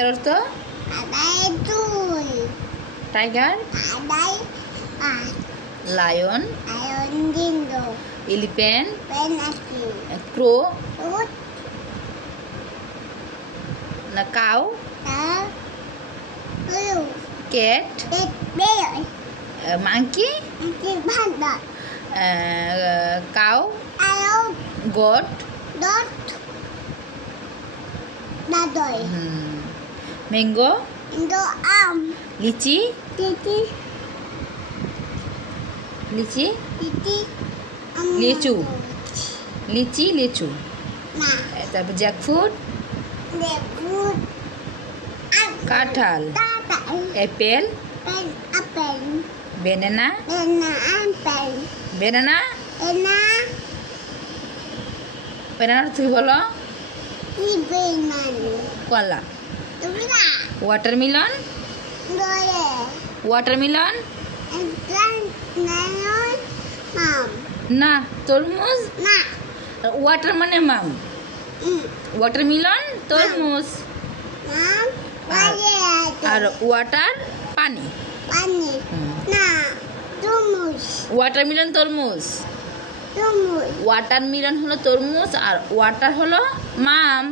এর অর্থ tiger, lion, elephant, ক্রো, না cow, cat, monkey, cow, goat, mango, lychee, লিচু, তারপর জ্যাকফ্রুট, কাঁঠাল, অ্যাপেল, বেনানা, তুমি বলো কলা, ওয়াটারমেলন, না তরমুজ, ওয়াটার মানে মাম, ওয়াটারমেলন তরমুজ, আর ওয়াটার পানি, ওয়াটারমেলন তরমুজ, ওয়াটারমেলন হলো তরমুজ আর ওয়াটার হলো মাম।